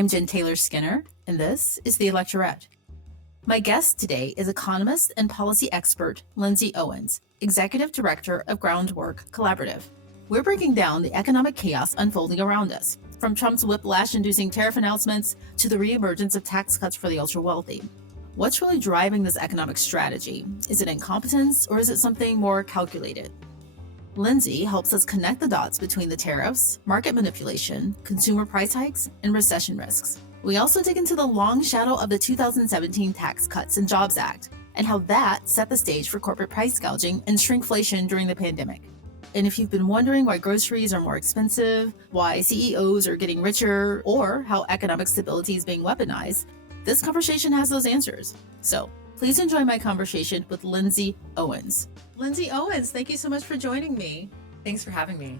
I'm Jen Taylor Skinner, and this is the Electorette. My guest today is economist and policy expert Lindsay Owens, Executive Director of Groundwork Collaborative. We're breaking down the economic chaos unfolding around us, from Trump's whiplash-inducing tariff announcements to the reemergence of tax cuts for the ultra-wealthy. What's really driving this economic strategy? Is it incompetence, or is it something more calculated? Lindsay helps us connect the dots between the tariffs, market manipulation, consumer price hikes, and recession risks. We also dig into the long shadow of the 2017 Tax Cuts and Jobs Act and how that set the stage for corporate price gouging and shrinkflation during the pandemic. And if you've been wondering why groceries are more expensive, why CEOs are getting richer, or how economic stability is being weaponized, this conversation has those answers. So please enjoy my conversation with Lindsay Owens. Lindsay Owens, thank you so much for joining me. Thanks for having me.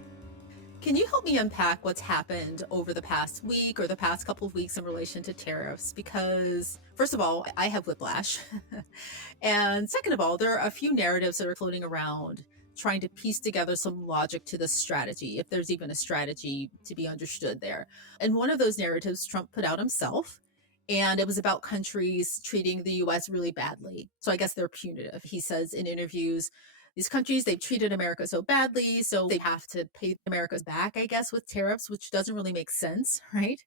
Can you help me unpack what's happened over the past week or the past couple of weeks in relation to tariffs? Because, first of all, I have whiplash. And second of all, there are a few narratives that are floating around trying to piece together some logic to this strategy, if there's even a strategy to be understood there. And one of those narratives Trump put out himself, and it was about countries treating the U.S. really badly. So I guess they're punitive. He says in interviews, these countries, they've treated America so badly, so they have to pay America's back, I guess, with tariffs, which doesn't really make sense, right?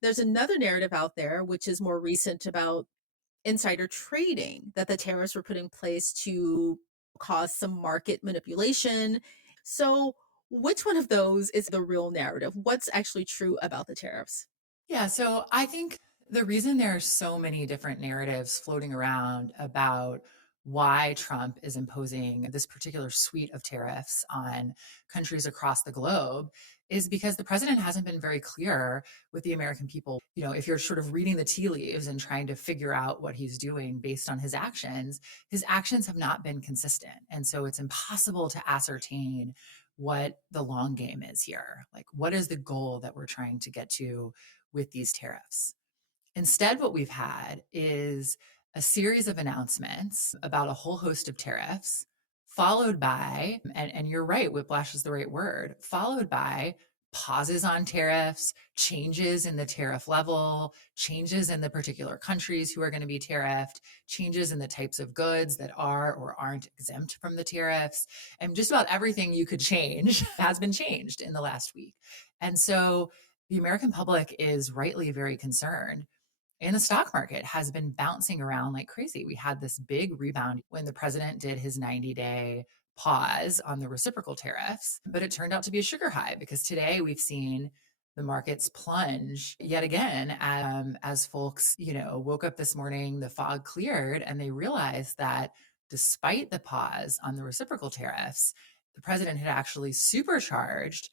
There's another narrative out there, which is more recent, about insider trading, that the tariffs were put in place to cause some market manipulation. So which one of those is the real narrative? What's actually true about the tariffs? Yeah, so I think the reason there are so many different narratives floating around about why Trump is imposing this particular suite of tariffs on countries across the globe is because the president hasn't been very clear with the American people. You know, if you're sort of reading the tea leaves and trying to figure out what he's doing based on his actions have not been consistent. And so it's impossible to ascertain what the long game is here. Like, what is the goal that we're trying to get to with these tariffs? Instead, what we've had is a series of announcements about a whole host of tariffs, followed by, and you're right, whiplash is the right word, followed by pauses on tariffs, changes in the tariff level, changes in the particular countries who are going to be tariffed, changes in the types of goods that are or aren't exempt from the tariffs. And just about everything you could change has been changed in the last week. And so the American public is rightly very concerned. And the stock market has been bouncing around like crazy. We had this big rebound when the president did his 90-day pause on the reciprocal tariffs, but it turned out to be a sugar high because today we've seen the markets plunge yet again as folks, woke up this morning, the fog cleared, and they realized that despite the pause on the reciprocal tariffs, the president had actually supercharged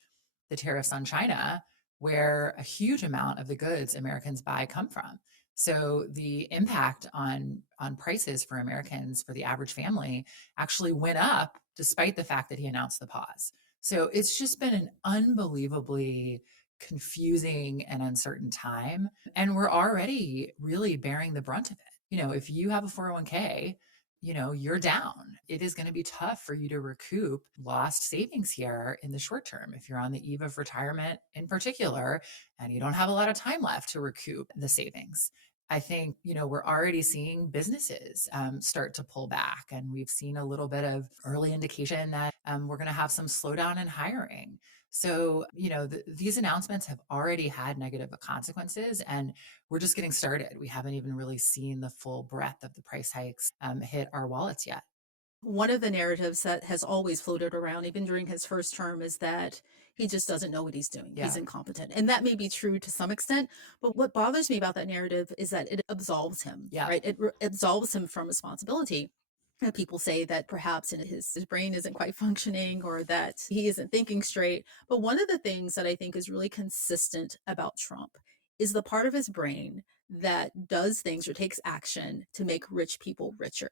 the tariffs on China, where a huge amount of the goods Americans buy come from. So the impact on prices for Americans, for the average family, actually went up despite the fact that he announced the pause. So it's just been an unbelievably confusing and uncertain time. And we're already really bearing the brunt of it. If you have a 401k, you're down. It is going to be tough for you to recoup lost savings here in the short term. If you're on the eve of retirement in particular, and you don't have a lot of time left to recoup the savings. I think, we're already seeing businesses start to pull back, and we've seen a little bit of early indication that we're going to have some slowdown in hiring. So, these announcements have already had negative consequences, and we're just getting started. We haven't even really seen the full breadth of the price hikes hit our wallets yet. One of the narratives that has always floated around, even during his first term, is that he just doesn't know what he's doing. Yeah. He's incompetent. And that may be true to some extent. But what bothers me about that narrative is that it absolves him, right? It absolves him from responsibility. And people say that perhaps his brain isn't quite functioning, or that he isn't thinking straight. But one of the things that I think is really consistent about Trump is the part of his brain that does things or takes action to make rich people richer.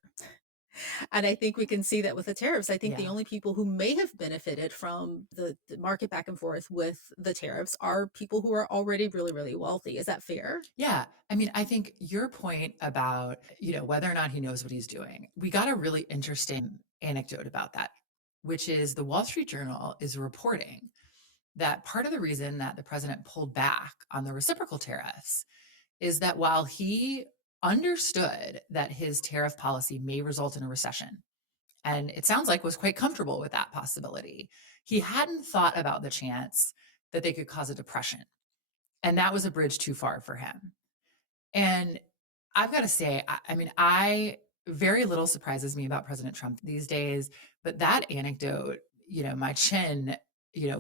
And I think we can see that with the tariffs. I think the only people who may have benefited from the market back and forth with the tariffs are people who are already really, really wealthy. Is that fair? Yeah. I mean, I think your point about, whether or not he knows what he's doing, we got a really interesting anecdote about that, which is the Wall Street Journal is reporting that part of the reason that the president pulled back on the reciprocal tariffs is that while he understood that his tariff policy may result in a recession, and it sounds like was quite comfortable with that possibility, he hadn't thought about the chance that they could cause a depression. And that was a bridge too far for him. And I've got to say, I very little surprises me about President Trump these days, but that anecdote, my chin,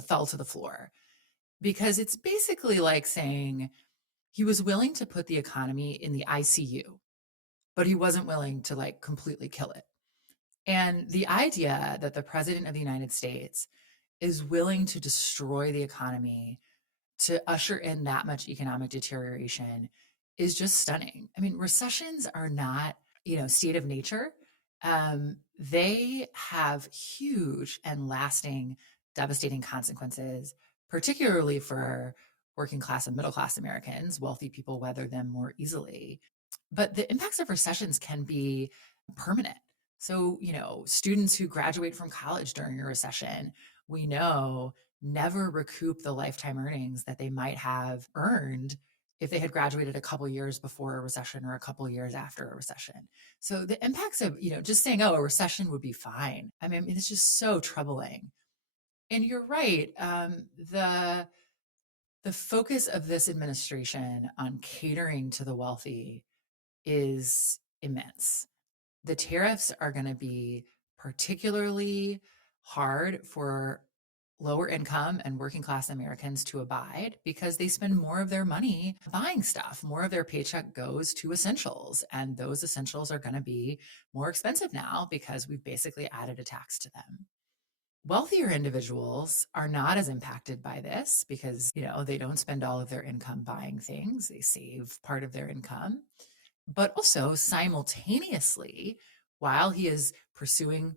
fell to the floor, because it's basically like saying he was willing to put the economy in the ICU, but he wasn't willing to like completely kill it. And the idea that the president of the United States is willing to destroy the economy to usher in that much economic deterioration is just stunning. I mean, recessions are not, state of nature. They have huge and lasting, devastating consequences, particularly for working class and middle class Americans. Wealthy people weather them more easily. But the impacts of recessions can be permanent. So, students who graduate from college during a recession, we know never recoup the lifetime earnings that they might have earned if they had graduated a couple years before a recession or a couple years after a recession. So the impacts of, just saying, oh, a recession would be fine. I mean, it's just so troubling. And you're right. The focus of this administration on catering to the wealthy is immense. The tariffs are going to be particularly hard for lower income and working class Americans to abide, because they spend more of their money buying stuff. More of their paycheck goes to essentials, and those essentials are going to be more expensive now because we've basically added a tax to them. Wealthier individuals are not as impacted by this because, they don't spend all of their income buying things. They save part of their income. But also simultaneously, while he is pursuing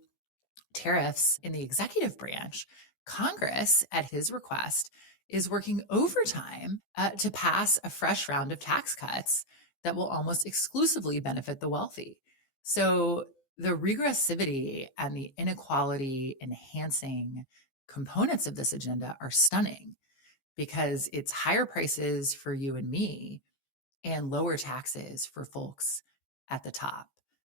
tariffs in the executive branch, Congress, at his request, is working overtime to pass a fresh round of tax cuts that will almost exclusively benefit the wealthy. So the regressivity and the inequality enhancing components of this agenda are stunning, because it's higher prices for you and me and lower taxes for folks at the top.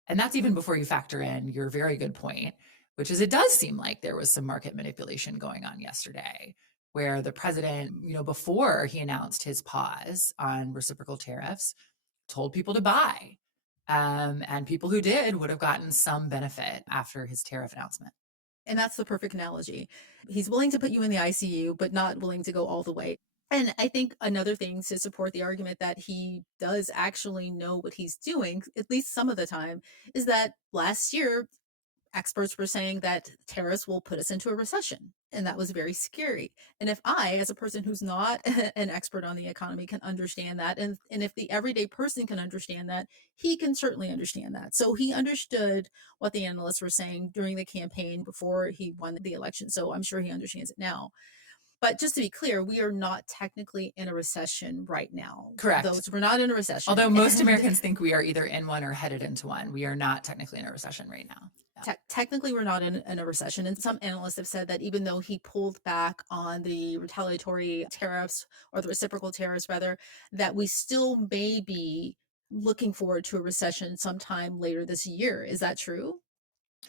And that's even before you factor in your very good point, which is it does seem like there was some market manipulation going on yesterday, where the president, before he announced his pause on reciprocal tariffs, told people to buy. And people who did would have gotten some benefit after his tariff announcement. And that's the perfect analogy. He's willing to put you in the ICU, but not willing to go all the way. And I think another thing to support the argument that he does actually know what he's doing, at least some of the time, is that last year, experts were saying that tariffs will put us into a recession. And that was very scary. And if I, as a person who's not an expert on the economy, can understand that, and if the everyday person can understand that, he can certainly understand that. So he understood what the analysts were saying during the campaign before he won the election. So I'm sure he understands it now. But just to be clear, we are not technically in a recession right now. Correct. We're not in a recession. Although most Americans think we are either in one or headed into one. We are not technically in a recession right now. Technically, we're not in a recession. And some analysts have said that even though he pulled back on the retaliatory tariffs, or the reciprocal tariffs rather, that we still may be looking forward to a recession sometime later this year. Is that true?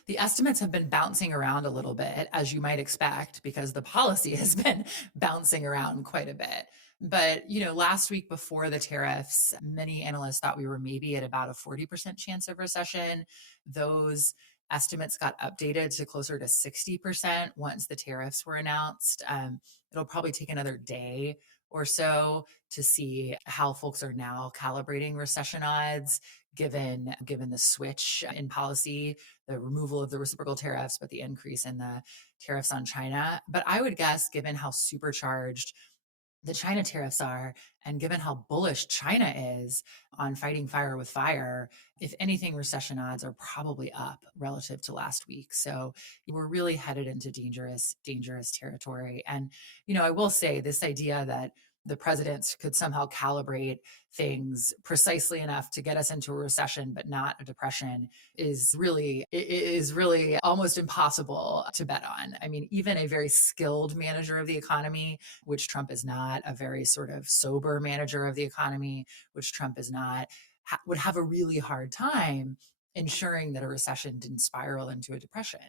The estimates have been bouncing around a little bit, as you might expect, because the policy has been bouncing around quite a bit. But, last week before the tariffs, many analysts thought we were maybe at about a 40% chance of recession. Those estimates got updated to closer to 60% once the tariffs were announced. It'll probably take another day or so to see how folks are now calibrating recession odds, given the switch in policy, the removal of the reciprocal tariffs, but the increase in the tariffs on China. But I would guess, given how supercharged the China tariffs are, and given how bullish China is on fighting fire with fire, if anything, recession odds are probably up relative to last week. So we're really headed into dangerous territory. And, I will say this idea that the presidents could somehow calibrate things precisely enough to get us into a recession but not a depression is really almost impossible to bet on. I mean, even a very skilled manager of the economy, which Trump is not, a very sort of sober manager of the economy, which Trump is not, would have a really hard time ensuring that a recession didn't spiral into a depression.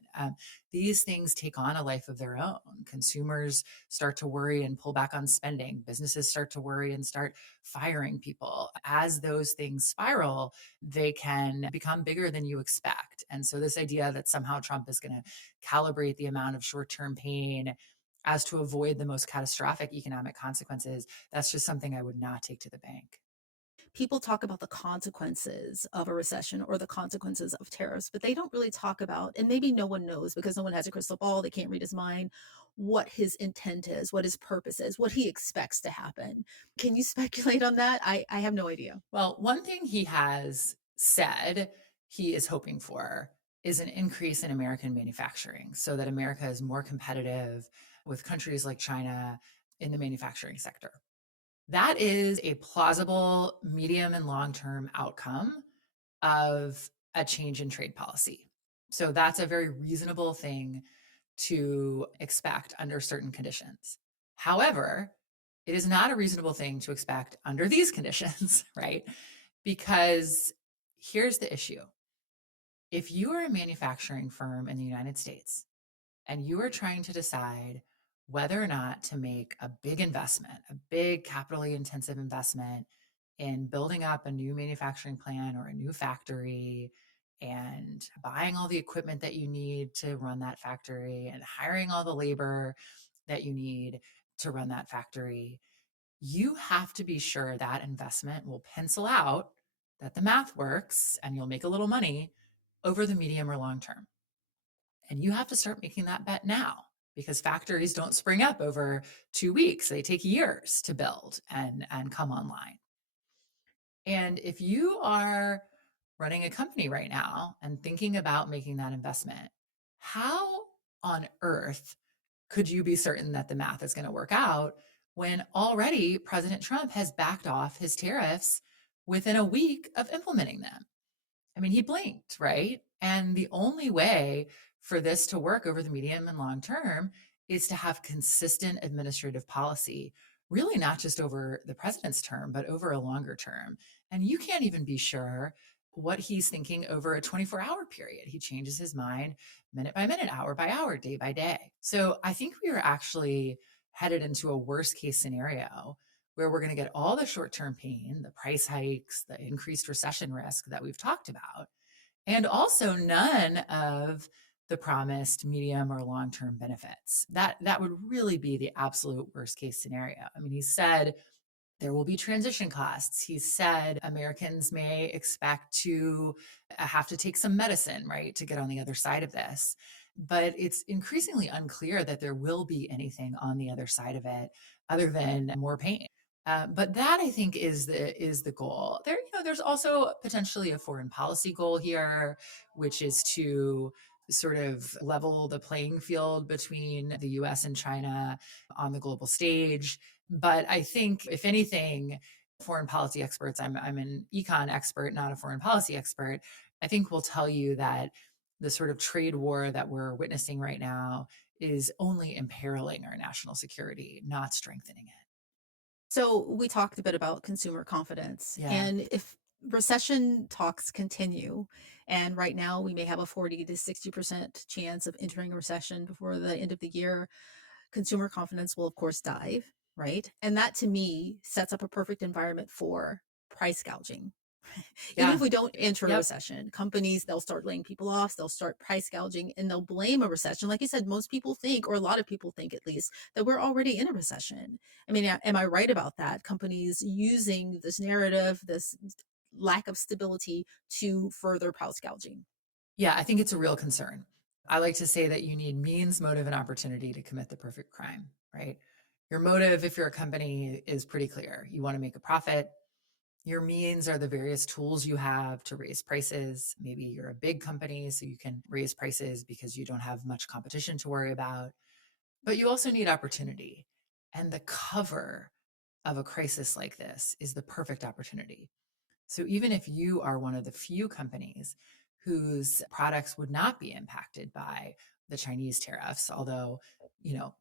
These things take on a life of their own. Consumers start to worry and pull back on spending. Businesses start to worry and start firing people. As those things spiral, they can become bigger than you expect. And so, this idea that somehow Trump is going to calibrate the amount of short term pain as to avoid the most catastrophic economic consequences, that's just something I would not take to the bank. People talk about the consequences of a recession or the consequences of tariffs, but they don't really talk about, and maybe no one knows because no one has a crystal ball, they can't read his mind, what his intent is, what his purpose is, what he expects to happen. Can you speculate on that? I have no idea. Well, one thing he has said he is hoping for is an increase in American manufacturing so that America is more competitive with countries like China in the manufacturing sector. That is a plausible medium and long term outcome of a change in trade policy. So that's a very reasonable thing to expect under certain conditions. However, it is not a reasonable thing to expect under these conditions, right? Because here's the issue. If you are a manufacturing firm in the United States and you are trying to decide whether or not to make a big investment, a big capitally intensive investment in building up a new manufacturing plant or a new factory and buying all the equipment that you need to run that factory and hiring all the labor that you need to run that factory, you have to be sure that investment will pencil out, that the math works, and you'll make a little money over the medium or long term. And you have to start making that bet now because factories don't spring up over 2 weeks. They take years to build and come online. And if you are running a company right now and thinking about making that investment, how on earth could you be certain that the math is going to work out when already President Trump has backed off his tariffs within a week of implementing them? I mean, he blinked, right? And the only way for this to work over the medium and long term is to have consistent administrative policy, really not just over the president's term, but over a longer term. And you can't even be sure what he's thinking over a 24-hour period. He changes his mind minute by minute, hour by hour, day by day. So I think we are actually headed into a worst case scenario where we're going to get all the short term pain, the price hikes, the increased recession risk that we've talked about, and also none of the promised medium or long term benefits. That would really be the absolute worst case scenario. I mean, he said there will be transition costs. He said Americans may expect to have to take some medicine, right, to get on the other side of this. But it's increasingly unclear that there will be anything on the other side of it other than more pain. But that I think is the goal. There's also potentially a foreign policy goal here, which is to sort of level the playing field between the U.S. and China on the global stage. But I think, if anything, foreign policy experts, I'm an econ expert, not a foreign policy expert, I think will tell you that the sort of trade war that we're witnessing right now is only imperiling our national security, not strengthening it. So we talked a bit about consumer confidence. Yeah. And if recession talks continue, and right now we may have a 40 to 60% chance of entering a recession before the end of the year, consumer confidence will, of course, dive, right? And that to me sets up a perfect environment for price gouging. Even Yeah. if we don't enter a Yep. recession, companies, they'll start laying people off, they'll start price gouging, and they'll blame a recession. Like you said, most people think, or a lot of people think at least, that we're already in a recession. I mean, am I right about that? Companies using this narrative, this lack of stability to further price gouging. Yeah, I think it's a real concern. I like to say that you need means, motive, and opportunity to commit the perfect crime, right? Your motive, if you're a company, is pretty clear. You want to make a profit. Your means are the various tools you have to raise prices. Maybe you're a big company, so you can raise prices because you don't have much competition to worry about. But you also need opportunity. And the cover of a crisis like this is the perfect opportunity. So even if you are one of the few companies whose products would not be impacted by the Chinese tariffs, although, you know,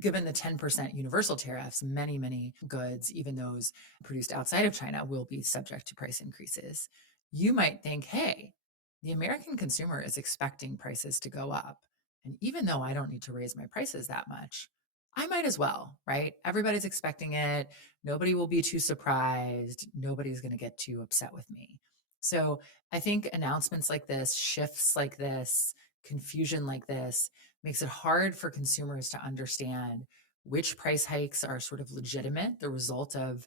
given the 10% universal tariffs, many goods, even those produced outside of China, will be subject to price increases. You might think, hey, the American consumer is expecting prices to go up. And even though I don't need to raise my prices that much, I might as well, right? Everybody's expecting it. Nobody will be too surprised. Nobody's going to get too upset with me. So I think announcements like this, shifts like this, confusion like this makes it hard for consumers to understand which price hikes are sort of legitimate, the result of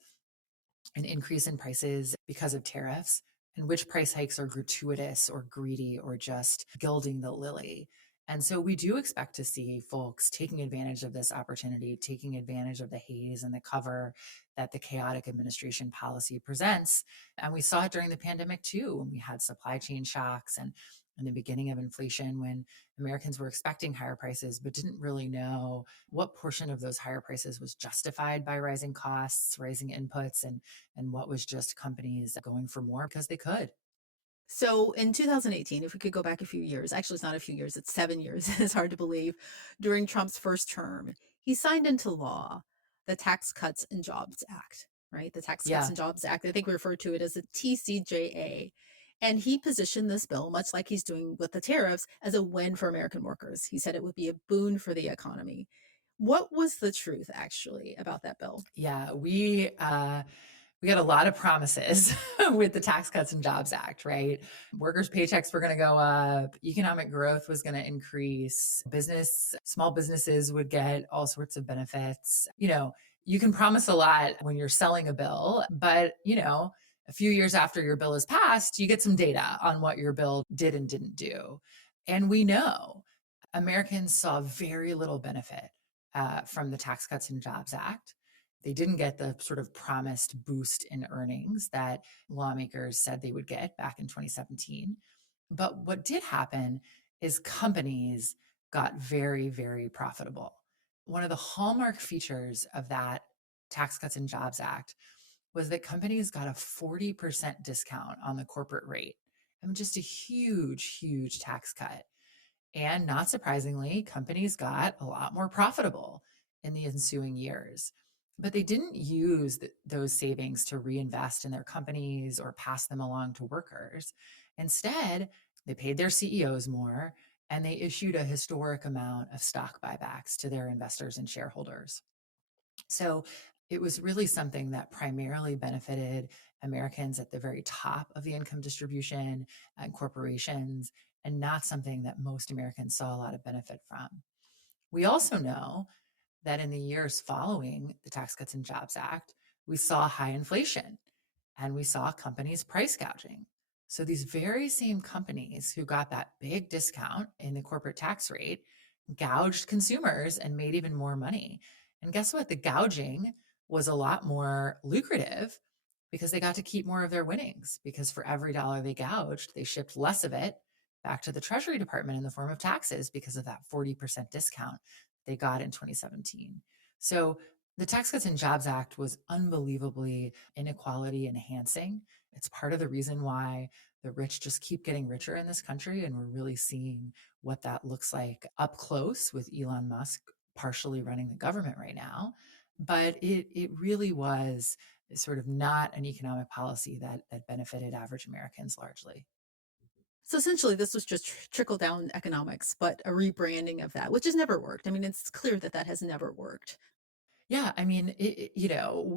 an increase in prices because of tariffs, and which price hikes are gratuitous or greedy or just gilding the lily. And so we do expect to see folks taking advantage of this opportunity, taking advantage of the haze and the cover that the chaotic administration policy presents. And we saw it during the pandemic too, when we had supply chain shocks and in the beginning of inflation, when Americans were expecting higher prices but didn't really know what portion of those higher prices was justified by rising costs, rising inputs, and what was just companies going for more because they could. So in 2018, if we could go back a few years, actually, it's not a few years, it's 7 years. It's hard to believe. During Trump's first term, he signed into law the Tax Cuts and Jobs Act, right? The Tax Cuts Yeah. and Jobs Act. I think we refer to it as the TCJA. And he positioned this bill, much like he's doing with the tariffs, as a win for American workers. He said it would be a boon for the economy. What was the truth, actually, about that bill? Yeah, we got a lot of promises with the Tax Cuts and Jobs Act, right? Workers' paychecks were going to go up, economic growth was going to increase, small businesses would get all sorts of benefits. You can promise a lot when you're selling a bill, but, a few years after your bill is passed, you get some data on what your bill did and didn't do. And we know Americans saw very little benefit from the Tax Cuts and Jobs Act. They didn't get the sort of promised boost in earnings that lawmakers said they would get back in 2017. But what did happen is companies got very profitable. One of the hallmark features of that Tax Cuts and Jobs Act was that companies got a 40% discount on the corporate rate. I mean, just a huge tax cut. And not surprisingly, companies got a lot more profitable in the ensuing years. But they didn't use those savings to reinvest in their companies or pass them along to workers. Instead, they paid their CEOs more and they issued a historic amount of stock buybacks to their investors and shareholders. So it was really something that primarily benefited Americans at the very top of the income distribution and corporations, and not something that most Americans saw a lot of benefit from. We also know that in the years following the Tax Cuts and Jobs Act, we saw high inflation and we saw companies price gouging. So these very same companies who got that big discount in the corporate tax rate gouged consumers and made even more money. And guess what? The gouging was a lot more lucrative because they got to keep more of their winnings, because for every dollar they gouged, they shipped less of it back to the Treasury Department in the form of taxes because of that 40% discount they got in 2017. So the Tax Cuts and Jobs Act was unbelievably inequality enhancing. It's part of the reason why the rich just keep getting richer in this country. And we're really seeing what that looks like up close with Elon Musk partially running the government right now. But it really was sort of not an economic policy that benefited average Americans largely. So essentially, this was just trickle down economics, but a rebranding of that, which has never worked. I mean, it's clear that that has never worked. Yeah, I mean,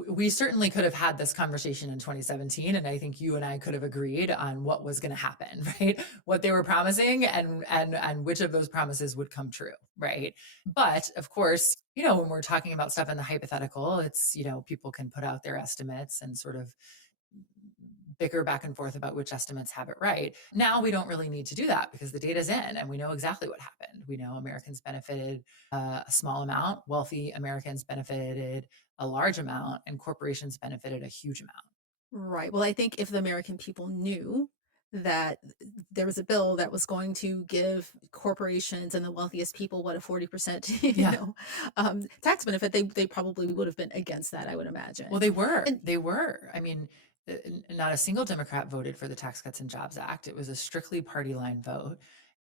we certainly could have had this conversation in 2017, and I think you and I could have agreed on what was going to happen, right? What they were promising, and which of those promises would come true, right? But of course, when we're talking about stuff in the hypothetical, it's people can put out their estimates and sort of bicker back and forth about which estimates have it right. Now we don't really need to do that because the data's in and we know exactly what happened. We know Americans benefited a small amount, wealthy Americans benefited a large amount, and corporations benefited a huge amount. Right. Well, I think if the American people knew that there was a bill that was going to give corporations and the wealthiest people what a 40% Yeah. tax benefit, they probably would have been against that, I would imagine. Well, they were. And They were. I mean, not a single Democrat voted for the Tax Cuts and Jobs Act. It was a strictly party line vote.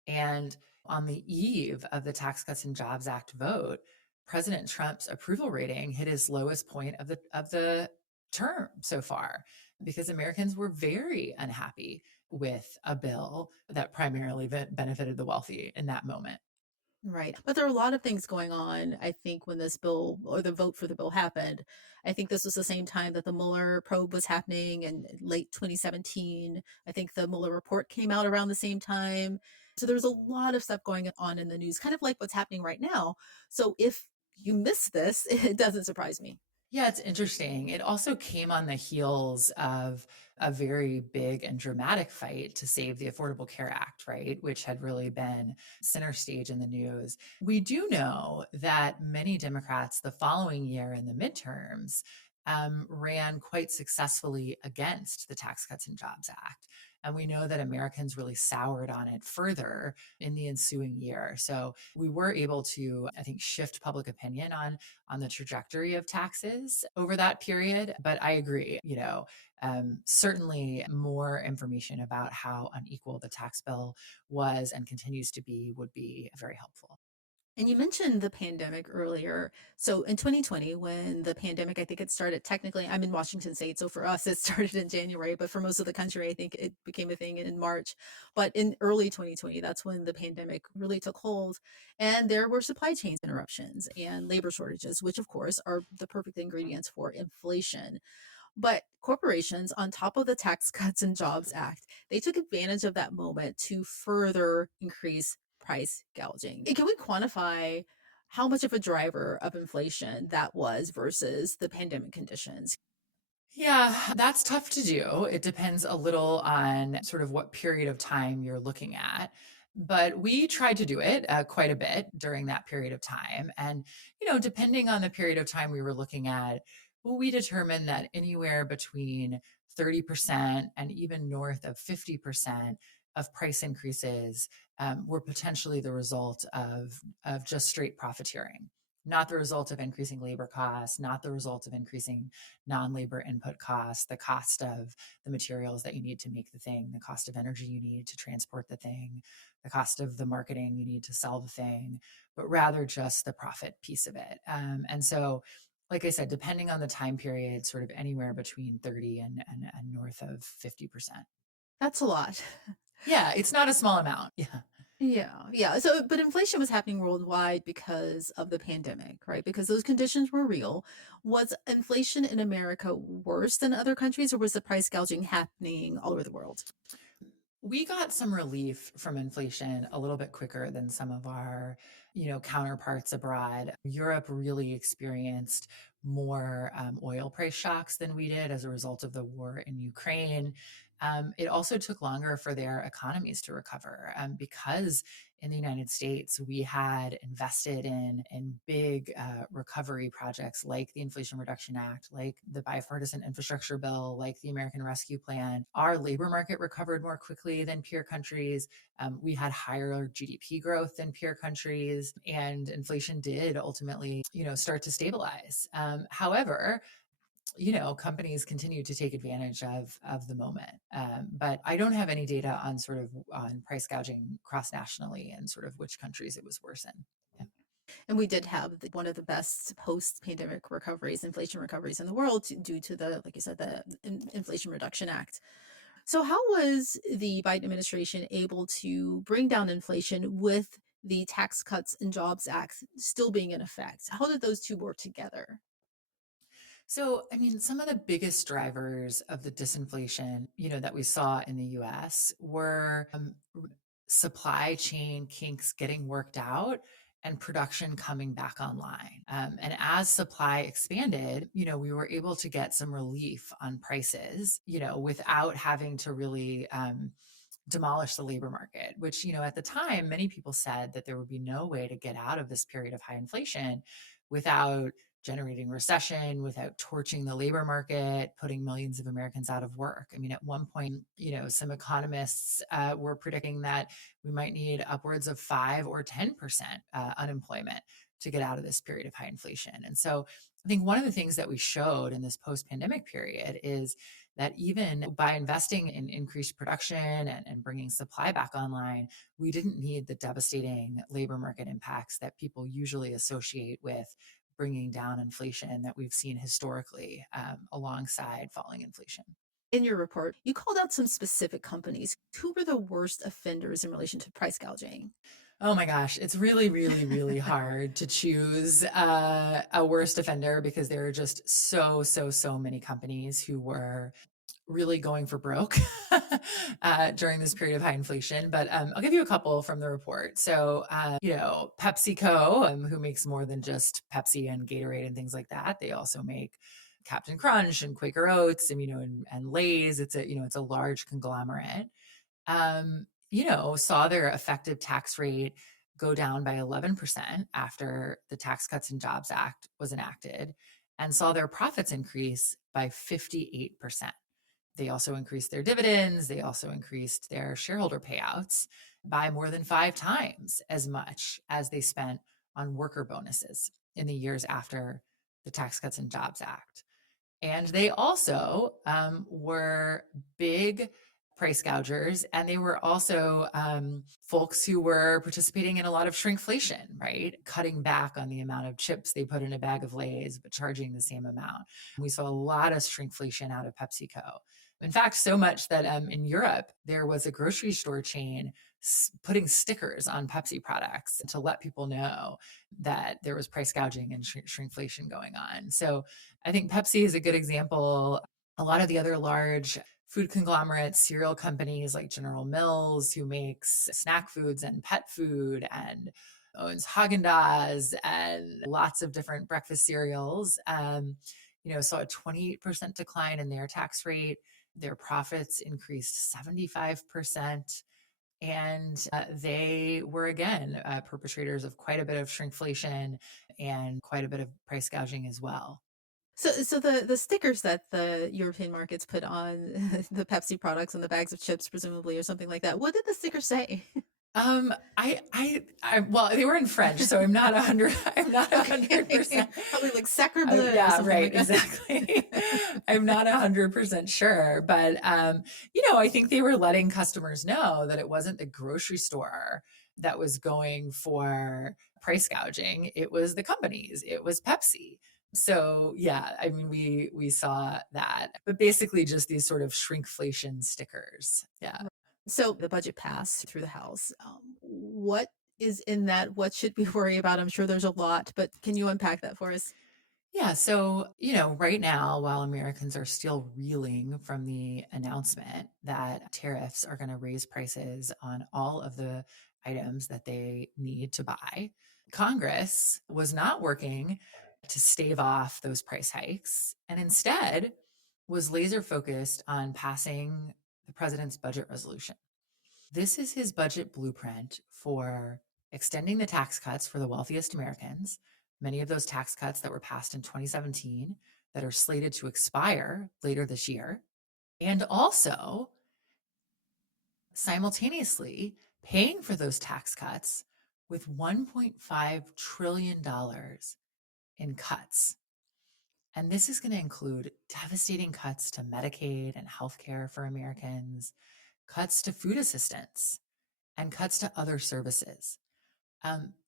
And on the eve of the Tax Cuts and Jobs Act vote, President Trump's approval rating hit his lowest point of the term so far because Americans were very unhappy with a bill that primarily benefited the wealthy in that moment. right. But there are a lot of things going on. I think when this bill or the vote for the bill happened, I think this was the same time that the Mueller probe was happening in late 2017. I think the Mueller report came out around the same time. So there's a lot of stuff going on in the news, kind of like what's happening right now. So if you miss this, it doesn't surprise me. Yeah, it's interesting. It also came on the heels of a very big and dramatic fight to save the Affordable Care Act, right? Which had really been center stage in the news. We do know that many Democrats the following year in the midterms ran quite successfully against the Tax Cuts and Jobs Act. And we know that Americans really soured on it further in the ensuing year. So we were able to, I think, shift public opinion on the trajectory of taxes over that period. But I agree, certainly more information about how unequal the tax bill was and continues to be would be very helpful. And you mentioned the pandemic earlier. So in 2020, when the pandemic, I think it started technically, I'm in Washington State. So for us, it started in January, but for most of the country, I think it became a thing in March. But in early 2020, that's when the pandemic really took hold. And there were supply chain interruptions and labor shortages, which of course are the perfect ingredients for inflation. But corporations, on top of the Tax Cuts and Jobs Act, they took advantage of that moment to further increase price gouging. Can we quantify how much of a driver of inflation that was versus the pandemic conditions? Yeah, that's tough to do. It depends a little on sort of what period of time you're looking at. But we tried to do it quite a bit during that period of time. And, depending on the period of time we were looking at, well, we determined that anywhere between 30% and even north of 50% of price increases were potentially the result of just straight profiteering, not the result of increasing labor costs, not the result of increasing non-labor input costs, the cost of the materials that you need to make the thing, the cost of energy you need to transport the thing, the cost of the marketing you need to sell the thing, but rather just the profit piece of it. And so, like I said, depending on the time period, sort of anywhere between 30 and north of 50%. That's a lot. Yeah, it's not a small amount. Yeah. Yeah, yeah. So, but inflation was happening worldwide because of the pandemic, right? Because those conditions were real. Was inflation in America worse than other countries, or was the price gouging happening all over the world? We got some relief from inflation a little bit quicker than some of our, counterparts abroad. Europe really experienced more oil price shocks than we did as a result of the war in Ukraine. It also took longer for their economies to recover because in the United States we had invested in big recovery projects like the Inflation Reduction Act, like the bipartisan infrastructure bill, like the American Rescue Plan. Our labor market recovered more quickly than peer countries. We had higher GDP growth than peer countries, and inflation did ultimately, start to stabilize. However, companies continue to take advantage of the moment. But I don't have any data on sort of on price gouging cross nationally and sort of which countries it was worse in. Yeah. And we did have one of the best post-pandemic recoveries, inflation recoveries in the world due to the, like you said, the Inflation Reduction Act. So, how was the Biden administration able to bring down inflation with the Tax Cuts and Jobs Act still being in effect? How did those two work together? So, I mean, some of the biggest drivers of the disinflation, that we saw in the US were supply chain kinks getting worked out and production coming back online. And as supply expanded, we were able to get some relief on prices, without having to really demolish the labor market, which, at the time, many people said that there would be no way to get out of this period of high inflation without generating recession, without torching the labor market, putting millions of Americans out of work. I mean, at one point, some economists were predicting that we might need upwards of 5 or 10% unemployment to get out of this period of high inflation. And so I think one of the things that we showed in this post-pandemic period is that even by investing in increased production and bringing supply back online, we didn't need the devastating labor market impacts that people usually associate with bringing down inflation that we've seen historically alongside falling inflation. In your report, you called out some specific companies. Who were the worst offenders in relation to price gouging? Oh my gosh, it's really, really, really hard to choose a worst offender because there are just so many companies who were really going for broke during this period of high inflation. But I'll give you a couple from the report. So, PepsiCo, who makes more than just Pepsi and Gatorade and things like that. They also make Captain Crunch and Quaker Oats and Lay's. It's a large conglomerate. Saw their effective tax rate go down by 11% after the Tax Cuts and Jobs Act was enacted, and saw their profits increase by 58%. They also increased their dividends. They also increased their shareholder payouts by more than 5 times as much as they spent on worker bonuses in the years after the Tax Cuts and Jobs Act. And they also were big price gougers, and they were also folks who were participating in a lot of shrinkflation, right? Cutting back on the amount of chips they put in a bag of Lay's, but charging the same amount. We saw a lot of shrinkflation out of PepsiCo. In fact, so much that in Europe, there was a grocery store chain putting stickers on Pepsi products to let people know that there was price gouging and shrinkflation going on. So I think Pepsi is a good example. A lot of the other large food conglomerates, cereal companies like General Mills, who makes snack foods and pet food and owns Haagen-Dazs and lots of different breakfast cereals, saw a 28% decline in their tax rate. Their profits increased 75%. And they were, again, perpetrators of quite a bit of shrinkflation and quite a bit of price gouging as well. So the stickers that the European markets put on the Pepsi products and the bags of chips, presumably, or something like that. What did the sticker say? Well, they were in French, so I'm not 100. I'm not 100%. Probably like sacre bleu. Yeah, or right, like exactly. I'm not 100% sure, but I think they were letting customers know that it wasn't the grocery store that was going for price gouging. It was the companies. It was Pepsi. So yeah, I mean, we saw that, but basically just these sort of shrinkflation stickers. Yeah. So the budget passed through the House. What is in that? What should we worry about? I'm sure there's a lot, but can you unpack that for us? Yeah. So, right now, while Americans are still reeling from the announcement that tariffs are going to raise prices on all of the items that they need to buy, Congress was not working to stave off those price hikes and instead was laser focused on passing the president's budget resolution. This is his budget blueprint for extending the tax cuts for the wealthiest Americans, many of those tax cuts that were passed in 2017 that are slated to expire later this year, and also simultaneously paying for those tax cuts with $1.5 trillion in cuts. And this is going to include devastating cuts to Medicaid and healthcare for Americans, cuts to food assistance, and cuts to other services.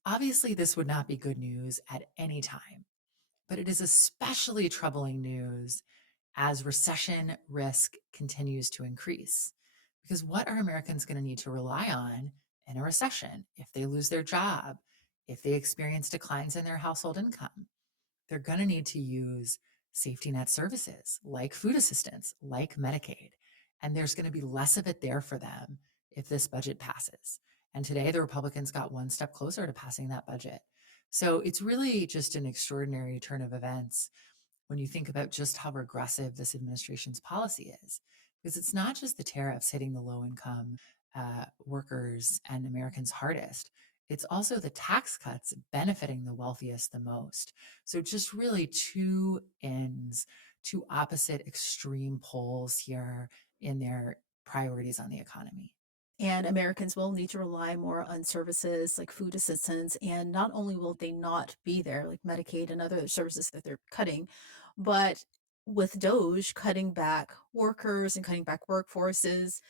Obviously, this would not be good news at any time, but it is especially troubling news as recession risk continues to increase. Because what are Americans going to need to rely on in a recession if they lose their job, if they experience declines in their household income? They're going to need to use safety net services like food assistance, like Medicaid. And there's going to be less of it there for them if this budget passes. And today, the Republicans got one step closer to passing that budget. So it's really just an extraordinary turn of events when you think about just how regressive this administration's policy is. Because it's not just the tariffs hitting the low income workers and Americans hardest. it's also the tax cuts benefiting the wealthiest the most. So just really two ends, two opposite extreme poles here in their priorities on the economy. And Americans will need to rely more on services like food assistance. And not only will they not be there, like Medicaid and other services that they're cutting, but with Doge cutting back workers and cutting back workforces,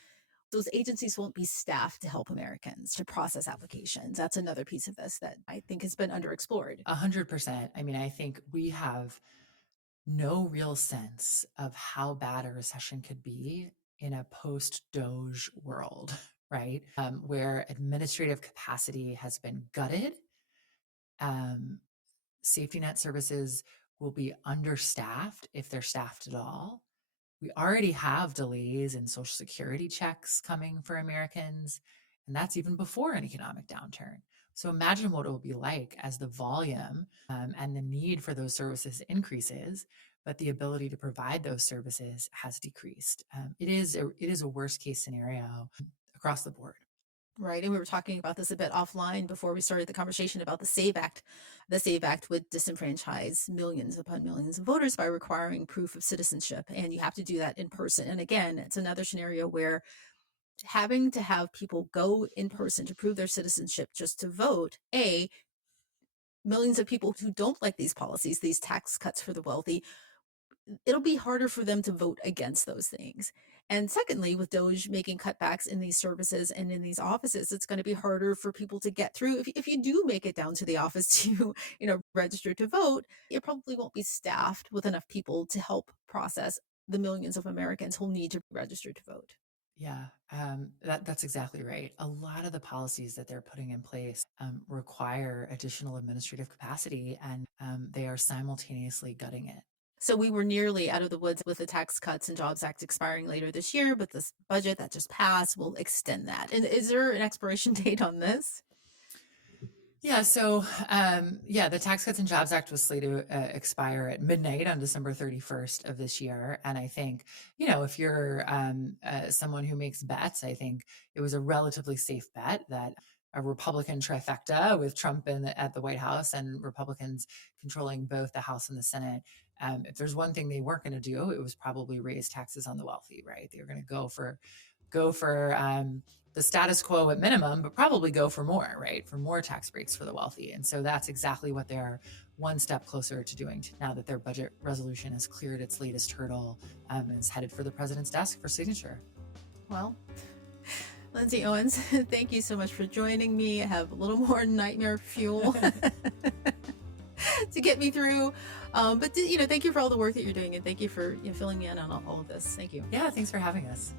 those agencies won't be staffed to help Americans to process applications. That's another piece of this that I think has been underexplored. 100%. I mean, I think we have no real sense of how bad a recession could be in a post-Doge world, right? Where administrative capacity has been gutted. Safety net services will be understaffed if they're staffed at all. We already have delays in Social Security checks coming for Americans, and that's even before an economic downturn. So imagine what it will be like as the volume and the need for those services increases, but the ability to provide those services has decreased. It is a worst case scenario across the board. Right. And we were talking about this a bit offline before we started the conversation about the SAVE Act. The SAVE Act would disenfranchise millions upon millions of voters by requiring proof of citizenship. And you have to do that in person. And again, it's another scenario where having to have people go in person to prove their citizenship just to vote, millions of people who don't like these policies, these tax cuts for the wealthy, it'll be harder for them to vote against those things. And secondly, with Doge making cutbacks in these services and in these offices, it's going to be harder for people to get through. If you do make it down to the office to, register to vote, it probably won't be staffed with enough people to help process the millions of Americans who'll need to register to vote. Yeah, that's exactly right. A lot of the policies that they're putting in place require additional administrative capacity, and they are simultaneously gutting it. So we were nearly out of the woods with the Tax Cuts and Jobs Act expiring later this year, but this budget that just passed will extend that. And is there an expiration date on this? Yeah, so the Tax Cuts and Jobs Act was slated to expire at midnight on December 31st of this year. And I think, if you're someone who makes bets, I think it was a relatively safe bet that a Republican trifecta with Trump at the White House and Republicans controlling both the House and the Senate. If there's one thing they weren't going to do, it was probably raise taxes on the wealthy, right? They were going to go for the status quo at minimum, but probably go for more, right? For more tax breaks for the wealthy. And so that's exactly what they're one step closer to doing now that their budget resolution has cleared its latest hurdle and is headed for the president's desk for signature. Well, Lindsay Owens, thank you so much for joining me. I have a little more nightmare fuel to get me through. But thank you for all the work that you're doing, and thank you for filling me in on all of this. Thank you. Yeah, thanks for having us.